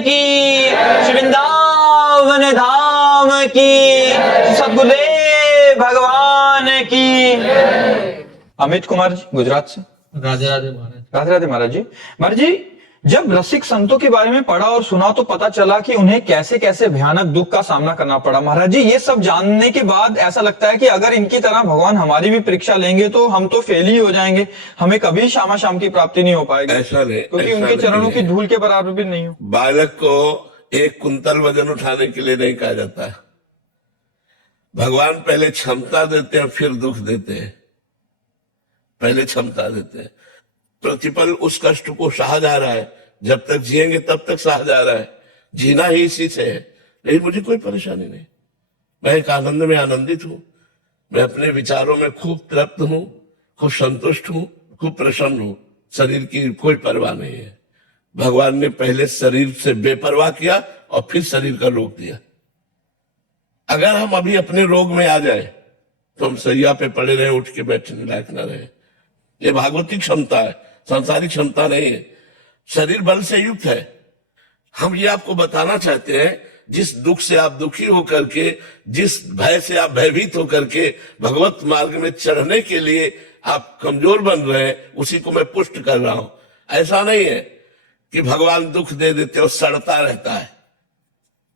की, श्री वृंदावन धाम की, सद्गुरुदेव भगवान की। अमित कुमार जी गुजरात से। राधे राधे महाराज। राधे राधे महाराज जी। महाराज जी, जब रसिक संतों के बारे में पढ़ा और सुना तो पता चला कि उन्हें कैसे कैसे भयानक दुख का सामना करना पड़ा। महाराज जी, ये सब जानने के बाद ऐसा लगता है कि अगर इनकी तरह भगवान हमारी भी परीक्षा लेंगे तो हम तो फेल ही हो जाएंगे, हमें कभी श्यामा श्याम की प्राप्ति नहीं हो पाएगी। ऐसा नहीं, क्योंकि उनके चरणों की धूल के बराबर भी नहीं हो। बालक को एक कुंतल वजन उठाने के लिए नहीं कहा जाता है। भगवान पहले क्षमता देते हैं फिर दुख देते हैं। पहले क्षमता देते हैं, प्रतिपल उस कष्ट को सहा जा रहा है, जब तक जिएंगे तब तक सहा जा रहा है, जीना ही इसी से है। लेकिन मुझे कोई परेशानी नहीं, मैं एक आनंद में आनंदित हूं, मैं अपने विचारों में खूब तृप्त हूं, खूब संतुष्ट हूं, खूब प्रसन्न हूं। शरीर की कोई परवाह नहीं है। भगवान ने पहले शरीर से बेपरवाह किया और फिर शरीर का रोग दिया। अगर हम अभी अपने रोग में आ जाए तो हम सैया पे पड़े रहे, उठ के बैठने लायक न रहे। ये भागवतिक क्षमता है, सांसारिक क्षमता नहीं है। शरीर बल से युक्त है। हम ये आपको बताना चाहते हैं, जिस दुख से आप दुखी होकर के, जिस भय से आप भयभीत होकर के भगवत मार्ग में चढ़ने के लिए आप कमजोर बन रहे हैं, उसी को मैं पुष्ट कर रहा हूं। ऐसा नहीं है कि भगवान दुख दे देते और सड़ता रहता है।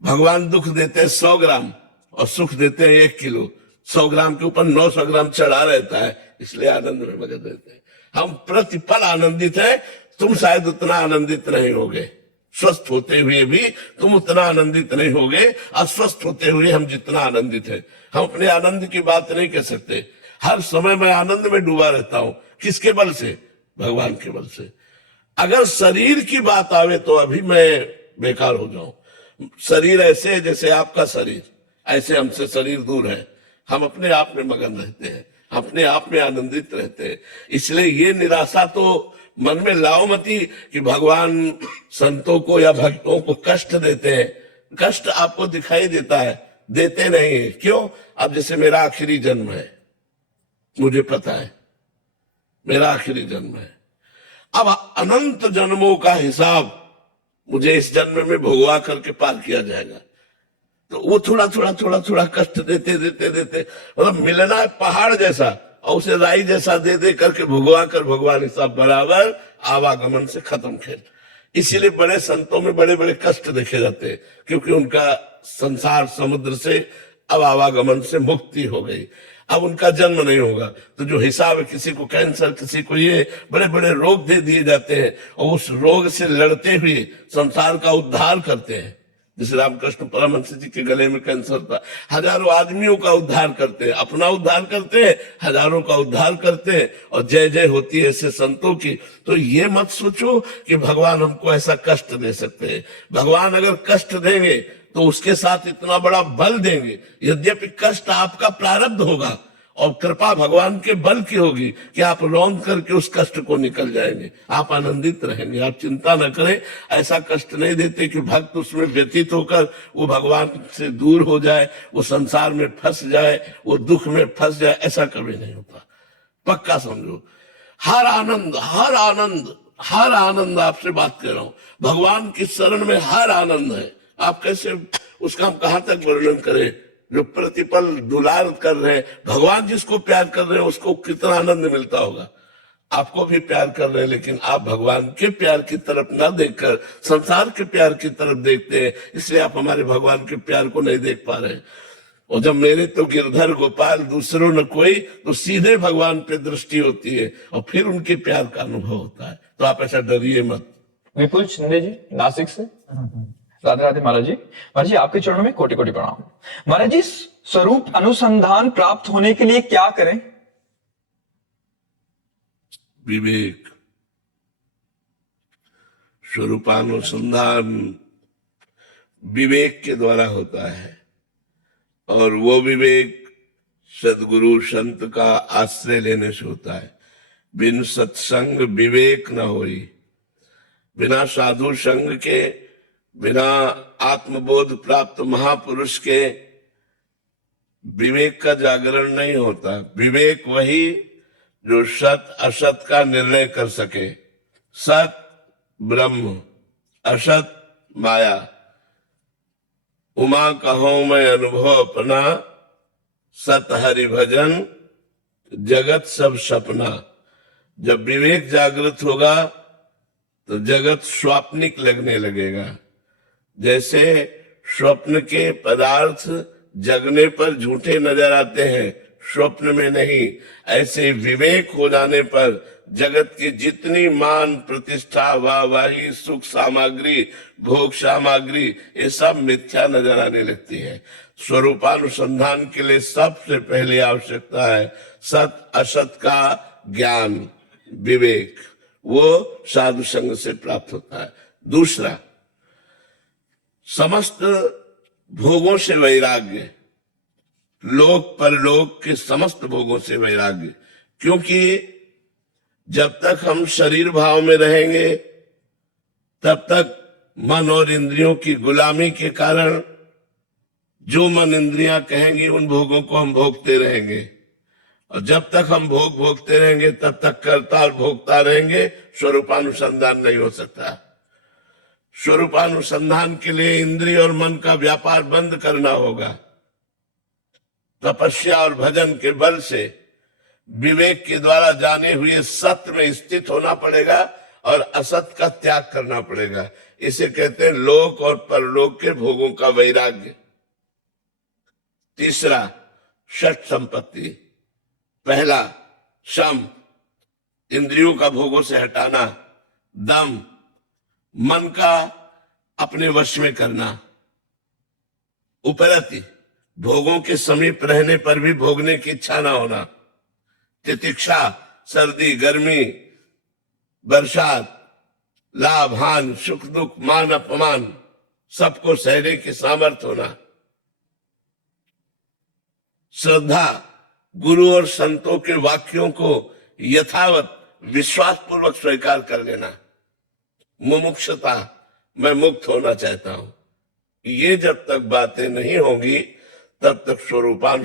भगवान दुख देते हैं 100 ग्राम और सुख देते हैं 1 किलो। 100 ग्राम के ऊपर 900 ग्राम चढ़ा रहता है, इसलिए आनंद में मगन रहते हैं। हम प्रतिपल आनंदित हैं। तुम शायद उतना आनंदित नहीं होगे, स्वस्थ होते हुए भी तुम उतना आनंदित नहीं होगे, अस्वस्थ होते हुए हम जितना आनंदित हैं। हम अपने आनंद की बात नहीं कह सकते। हर समय मैं आनंद में डूबा रहता हूं। किसके बल से? भगवान के बल से। अगर शरीर की बात आवे तो अभी मैं बेकार हो जाऊं। शरीर ऐसे जैसे आपका शरीर, ऐसे हमसे शरीर दूर है। हम अपने आप में मगन रहते हैं, अपने आप में आनंदित रहते हैं। इसलिए ये निराशा तो मन में लाओ मती कि भगवान संतों को या भक्तों को कष्ट देते हैं। कष्ट आपको दिखाई देता है, देते नहीं है। क्यों? अब जैसे मेरा आखिरी जन्म है, मुझे पता है मेरा आखिरी जन्म है। अब अनंत जन्मों का हिसाब मुझे इस जन्म में भोगवा करके पार किया जाएगा। तो वो थोड़ा थोड़ा थोड़ा थोड़ा कष्ट देते देते देते, मतलब मिलना है पहाड़ जैसा और उसे राई जैसा दे दे करके भुगवा कर भगवान सब बराबर आवागमन से खत्म खेल। इसीलिए बड़े संतों में बड़े बड़े कष्ट देखे जाते हैं, क्योंकि उनका संसार समुद्र से अब आवागमन से मुक्ति हो गई। अब उनका जन्म नहीं होगा। तो जो हिसाब है, किसी को कैंसर, किसी को ये बड़े बड़े रोग दे दिए जाते हैं और उस रोग से लड़ते हुए संसार का उद्धार करते हैं। जैसे रामकृष्ण परमहंस जी के गले में कैंसर था, हजारों आदमियों का उद्धार करते हैं, अपना उद्धार करते हैं, हजारों का उद्धार करते हैं और जय जय होती है ऐसे संतों की। तो ये मत सोचो कि भगवान हमको ऐसा कष्ट दे सकते हैं। भगवान अगर कष्ट देंगे तो उसके साथ इतना बड़ा बल देंगे। यद्यपि कष्ट आपका प्रारब्ध होगा और कृपा भगवान के बल की होगी कि आप रौंद करके उस कष्ट को निकल जाएंगे, आप आनंदित रहेंगे। आप चिंता न करें, ऐसा कष्ट नहीं देते कि भक्त उसमें व्यतीत होकर वो भगवान से दूर हो जाए, वो संसार में फंस जाए, वो दुख में फंस जाए। ऐसा कभी नहीं होता, पक्का समझो। हर आनंद हर आनंद हर आनंद, आपसे बात कर रहा हूं, भगवान की शरण में हर आनंद है। आप कैसे उसका हम कहां तक वर्णन करें? जो प्रतिपल दुलार कर रहे हैं, भगवान जिसको प्यार कर रहे हैं उसको कितना आनंद मिलता होगा। आपको भी प्यार कर रहे हैं, लेकिन आप भगवान के प्यार की तरफ ना देखकर संसार के प्यार की तरफ देखते हैं, इसलिए आप हमारे भगवान के प्यार को नहीं देख पा रहे। और जब मेरे तो गिरधर गोपाल दूसरों न कोई, तो सीधे भगवान पे दृष्टि होती है और फिर उनके प्यार का अनुभव होता है। तो आप ऐसा डरिए मत। विपुल शिंदे जी नासिक से। राधे राधे महाराज जी। महाराज जी, आपके चरणों में कोटि कोटि प्रणाम। महाराज जी, स्वरूप अनुसंधान प्राप्त होने के लिए क्या करें? विवेक। स्वरूपानुसंधान विवेक के द्वारा होता है, और वो विवेक सदगुरु संत का आश्रय लेने से होता है। बिन सत्संग विवेक न होई। बिना साधु संग के, बिना आत्मबोध प्राप्त महापुरुष के विवेक का जागरण नहीं होता। विवेक वही जो सत असत का निर्णय कर सके। सत ब्रह्म, असत माया। उमा कहो मैं अनुभव अपना, सत हरि भजन जगत सब सपना। जब विवेक जागृत होगा तो जगत स्वाप्निक लगने लगेगा। जैसे स्वप्न के पदार्थ जगने पर झूठे नजर आते हैं, स्वप्न में नहीं, ऐसे विवेक हो जाने पर जगत की जितनी मान प्रतिष्ठा वाहवाही सुख सामग्री भोग सामग्री ये सब मिथ्या नजर आने लगती है। स्वरूपानुसंधान के लिए सबसे पहले आवश्यकता है सत असत का ज्ञान विवेक, वो साधु संग से प्राप्त होता है। दूसरा, समस्त भोगों से वैराग्य, लोक परलोक के समस्त भोगों से वैराग्य। क्योंकि जब तक हम शरीर भाव में रहेंगे तब तक मन और इंद्रियों की गुलामी के कारण जो मन इंद्रियां कहेंगी उन भोगों को हम भोगते रहेंगे, और जब तक हम भोग भोगते रहेंगे तब तक कर्ता और भोगता रहेंगे, स्वरूपानुसंधान नहीं हो सकता। स्वरूपानुसंधान के लिए इंद्रिय और मन का व्यापार बंद करना होगा। तपस्या और भजन के बल से विवेक के द्वारा जाने हुए सत्य में स्थित होना पड़ेगा और असत का त्याग करना पड़ेगा। इसे कहते हैं लोक और परलोक के भोगों का वैराग्य। तीसरा, षट संपत्ति। पहला, शम, इंद्रियों का भोगों से हटाना। दम, मन का अपने वश में करना। उपरति, भोगों के समीप रहने पर भी भोगने की इच्छा ना होना। तितिक्षा, सर्दी गर्मी बरसात लाभ हानि सुख दुख मान अपमान सबको सहने की सामर्थ्य होना। श्रद्धा, गुरु और संतों के वाक्यों को यथावत विश्वास पूर्वक स्वीकार कर लेना। मुमुक्षुता, मैं मुक्त होना चाहता हूं। ये जब तक बातें नहीं होंगी तब तक स्वरूपानुसार